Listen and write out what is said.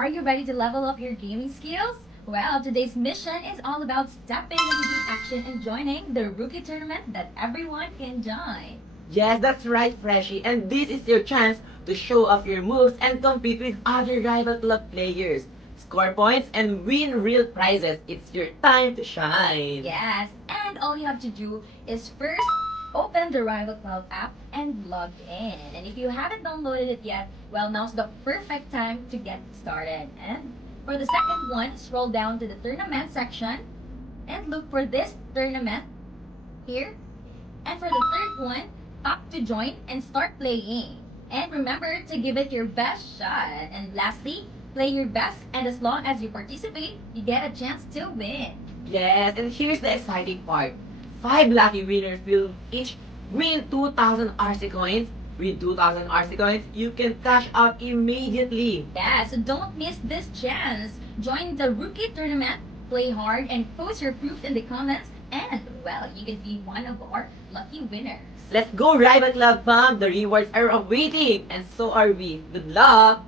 Are you ready to level up your gaming skills? Well, today's mission is all about stepping into the action and joining the rookie tournament that everyone can join. Yes, that's right, Freshie. And this is your chance to show off your moves and compete with other rival club players. Score points and win real prizes. It's your time to shine. Yes, and all you have to do is first open the Rival Cloud app and log in. And if you haven't downloaded it yet, well, now's the perfect time to get started. And for the second one, scroll down to the tournament section and look for this tournament here. And for the third one, tap to join and start playing. And remember to give it your best shot. And lastly, play your best, and as long as you participate, you get a chance to win. Yes, and here's the exciting part. 5 lucky winners will each win 2,000 RC coins. With 2,000 RC coins, you can cash out immediately. Yeah, so don't miss this chance. Join the rookie tournament, play hard, and post your proof in the comments. And, well, you can be one of our lucky winners. Let's go, Rival Club fam! The rewards are awaiting, and so are we. Good luck!